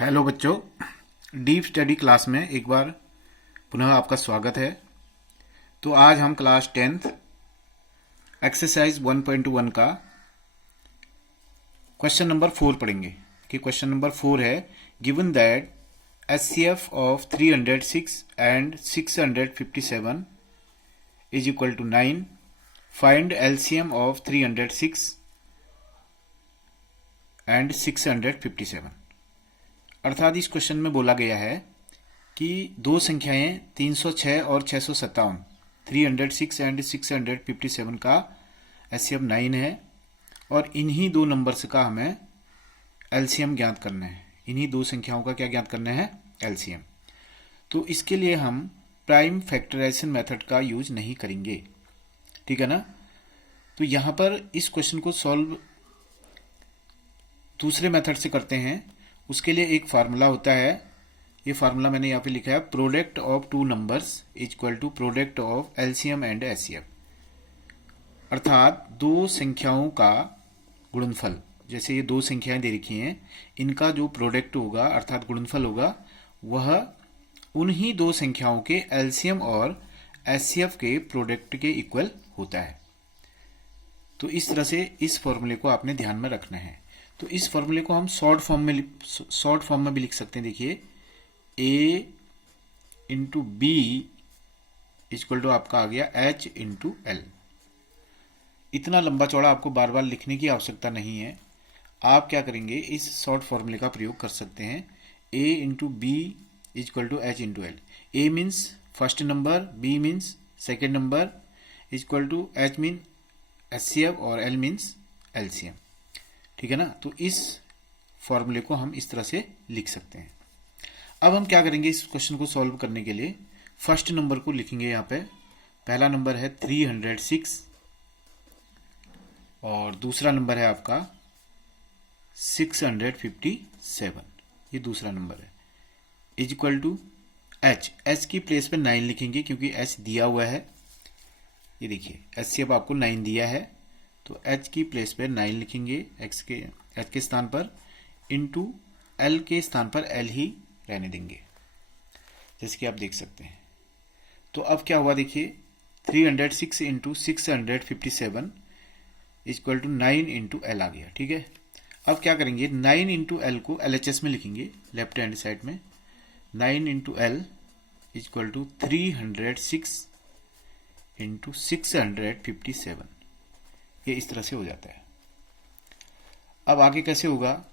Hello बच्चों, deep study class में एक बार पुनः आपका स्वागत है। तो आज हम क्लास 10th एक्सरसाइज 1.1 का क्वेश्चन नंबर 4 पढ़ेंगे। कि क्वेश्चन नंबर 4 है, given that HCF of 306 and 657 is equal to 9, find LCM of 306 and 657। अर्थात इस क्वेश्चन में बोला गया है कि दो संख्याएं 306 और 657, 306 एंड 657 का एचसीएफ 9 है और इन्हीं दो नंबर्स का हमें एलसीएम ज्ञात करना है। इन्हीं दो संख्याओं का क्या ज्ञात करना है? एलसीएम। तो इसके लिए हम प्राइम फैक्टराइजेशन मेथड का यूज नहीं करेंगे, ठीक है ना। तो यहां पर इस क्वेश्चन को सॉल्व दूसरे मेथड से करते हैं। उसके लिए एक फार्मूला होता है, ये फार्मूला मैंने यहाँ पे लिखा है, product of two numbers equal to product of LCM and HCF. अर्थात दो संख्याओं का गुणनफल, जैसे ये दो संख्याएं दे रखी हैं, इनका जो प्रोडक्ट होगा अर्थात गुणनफल होगा वह उन्हीं दो संख्याओं के एलसीएम और एचसीएफ के प्रोडक्ट के इक्वल होता है। तो इस तरह से इस फॉर्मूले को आपने ध्यान में रखना है। तो इस फॉर्मूले को हम शॉर्ट फॉर्म में भी लिख सकते हैं। देखिए, a into B equal to आपका आ गया h इंटू एल। इतना लंबा चौड़ा आपको बार बार लिखने की आवश्यकता नहीं है। आप क्या करेंगे, इस शॉर्ट फॉर्मूले का प्रयोग कर सकते हैं। a into B equal to h into L. a means first number, b means second number, equal to h mean HCF और l मीन्स एलसीएम, ठीक है ना। तो इस फॉर्मूले को हम इस तरह से लिख सकते हैं। अब हम क्या करेंगे, इस क्वेश्चन को सॉल्व करने के लिए फर्स्ट नंबर को लिखेंगे। यहाँ पे पहला नंबर है 306 और दूसरा नंबर है आपका 657, ये दूसरा नंबर है, इज इक्वल टू h की प्लेस पे 9 लिखेंगे क्योंकि h दिया हुआ है। ये देखिए, एचसीएफ आपको 9 दिया है, तो h की प्लेस पर 9 लिखेंगे, h के स्थान पर, इंटू l के स्थान पर l ही रहने देंगे, जैसे कि आप देख सकते हैं। तो अब क्या हुआ, देखिए 306 into 657 equal to 9 into L आ गया, ठीक है। अब क्या करेंगे, 9 इंटू एल को LHS में लिखेंगे, लेफ्ट हैंड साइड में। 9 into L equal to 306 into 657, ये इस तरह से हो जाता है। अब आगे कैसे होगा,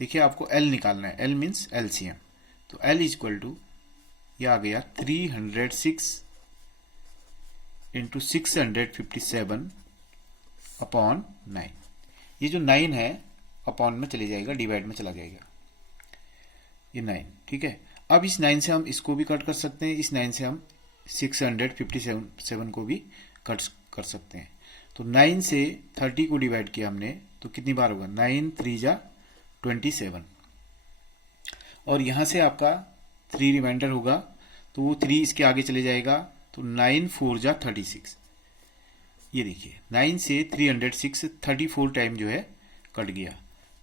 देखिए आपको L निकालना है, L मीन्स एलसीएम। तो L इक्वल टू ये आ गया 306 इंटू 657 अपॉन 9। ये जो 9 है अपॉन में चले जाएगा, डिवाइड में चला जाएगा, ये 9, ठीक है। अब इस 9 से हम इसको भी कट कर सकते हैं, इस 9 से हम 657 को भी कट कर सकते हैं। तो 9 से 30 को डिवाइड किया हमने तो कितनी बार होगा, 9 3 जा 27, और यहां से आपका 3 रिमाइंडर होगा, तो वो 3 इसके आगे चले जाएगा, तो 9 4 जा 36। ये देखिए, 9 से 306 34 टाइम जो है कट गया।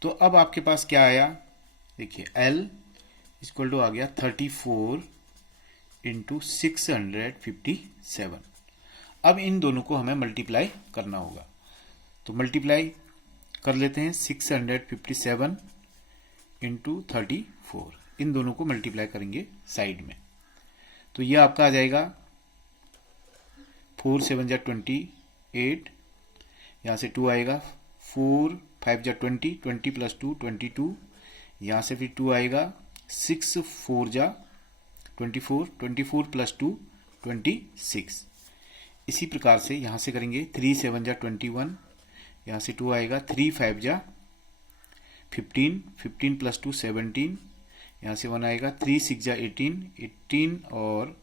तो अब आपके पास क्या आया, देखिए L इक्वल टू आ गया 34 इंटू 657। अब इन दोनों को हमें मल्टीप्लाई करना होगा, तो मल्टीप्लाई कर लेते हैं। 657 इंटू 34, इन दोनों को मल्टीप्लाई करेंगे साइड में, तो ये आपका आ जाएगा 4 7 जा 28, यहाँ से 2 आएगा, 4 5 जा 20, 20 प्लस 2 22, यहाँ से फिर 2 आएगा, 6 4 जा 24, 24 प्लस 2 26। इसी प्रकार से यहां से करेंगे, 3 7 जा 21, यहां से 2 आएगा, 3 5 जा 15, 15 प्लस 2 17, यहां से 1 आएगा, 3 6 जा 18, 18 और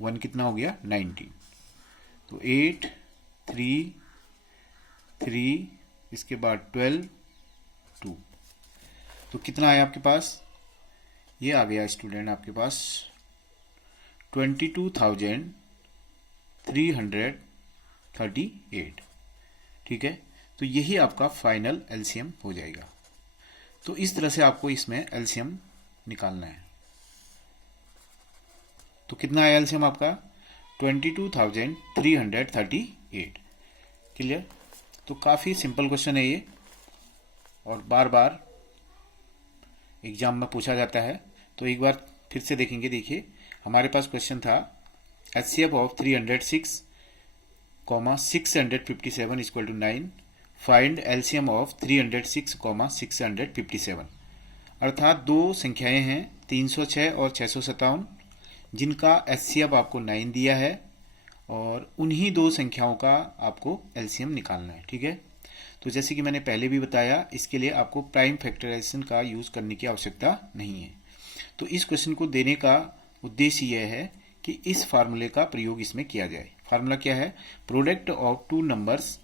1 कितना हो गया, 19। तो 8 3 3, इसके बाद 12 2, तो कितना आया आपके पास, ये आ गया स्टूडेंट आपके पास 22,338, ठीक है। तो यही आपका फाइनल एलसीएम हो जाएगा। तो इस तरह से आपको इसमें एलसीएम निकालना है। तो कितना आया एलसीएम आपका 22,338। क्लियर। तो काफ़ी सिंपल क्वेश्चन है ये और बार बार एग्जाम में पूछा जाता है। तो एक बार फिर से देखेंगे। देखिए हमारे पास क्वेश्चन था HCF of 306, 657 equal to 9, find LCM of 306, 657। अर्थात दो संख्याएं हैं 306 और 657 जिनका HCF आपको 9 दिया है और उन्हीं दो संख्याओं का आपको एलसीएम निकालना है। ठीक है। तो जैसे कि मैंने पहले भी बताया, इसके लिए आपको प्राइम फैक्टराइजेशन का यूज करने की आवश्यकता नहीं है। तो इस क्वेश्चन को देने का उद्देश्य यह है कि इस फार्मूले का प्रयोग इसमें किया जाए। फार्मूला क्या है? Product of two numbers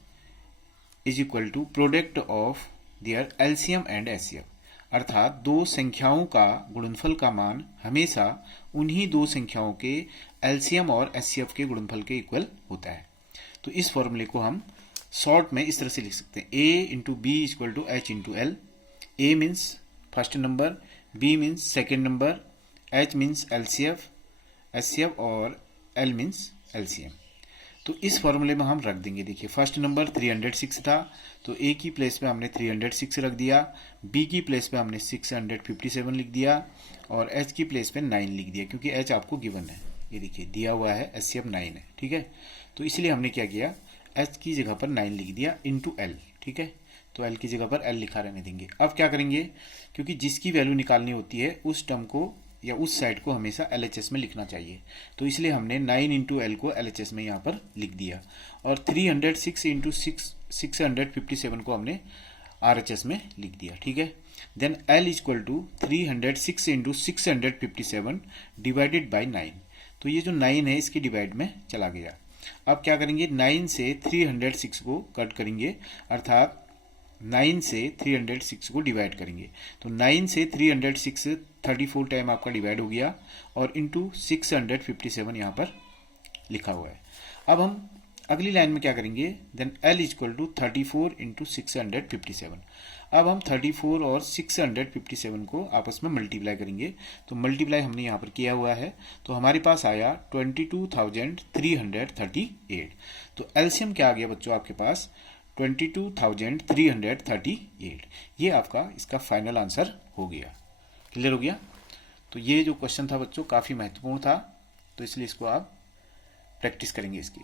is equal to product of their LCM and HCF. अर्थात दो संख्याओं का गुणनफल का मान हमेशा उन्हीं दो संख्याओं के एलसीएम और एचसीएफ के गुणनफल के इक्वल होता है। तो इस फॉर्मूले को हम शॉर्ट में इस तरह से लिख सकते हैं, a into B equal to H into L. A means first number, B means second number, H means LCF, HCF और एल मीन्स एलसीएम। तो इस फॉर्मूले में हम रख देंगे। देखिए फर्स्ट नंबर 306 था तो ए की प्लेस पे हमने 306 रख दिया, बी की प्लेस पे हमने 657 लिख दिया और एच की प्लेस पे 9 लिख दिया, क्योंकि एच आपको गिवन है। ये देखिए दिया हुआ है, एचसीएफ 9 है। ठीक है। तो इसलिए हमने क्या किया, एच की जगह पर 9 लिख दिया इंटू एल। ठीक है। तो एल की जगह पर एल लिखा रहने देंगे। अब क्या करेंगे, क्योंकि जिसकी वैल्यू निकालनी होती है उस टर्म को या उस साइड को हमेशा एलएचएस में लिखना चाहिए। तो इसलिए हमने 9 इंटू एल को एलएचएस में यहाँ पर लिख दिया और 306 इंटू 657 को हमने आरएचएस में लिख दिया। ठीक है। Then L equal to 306 into 657 divided by 9। तो ये जो 9 है इसकी डिवाइड में चला गया। अब क्या करेंगे, 9 से 306 को कट करेंगे, अर्थात 9 से 306 को डिवाइड करेंगे। तो 9 से 306 34 टाइम आपका डिवाइड हो गया और इंटू 657 यहाँ पर लिखा हुआ है। अब हम अगली लाइन में क्या करेंगे, then L equal to 34 into 657। अब हम 34 और 657 को आपस में मल्टीप्लाई करेंगे। तो मल्टीप्लाई हमने यहाँ पर किया हुआ है, तो हमारे पास आया 22,338। तो एलसीएम क्या आ गया बच्चों आपके पास 22,338। ये आपका इसका फाइनल आंसर हो गया। क्लियर हो गया। तो ये जो क्वेश्चन था बच्चों काफ़ी महत्वपूर्ण था, तो इसलिए इसको आप प्रैक्टिस करेंगे इसकी।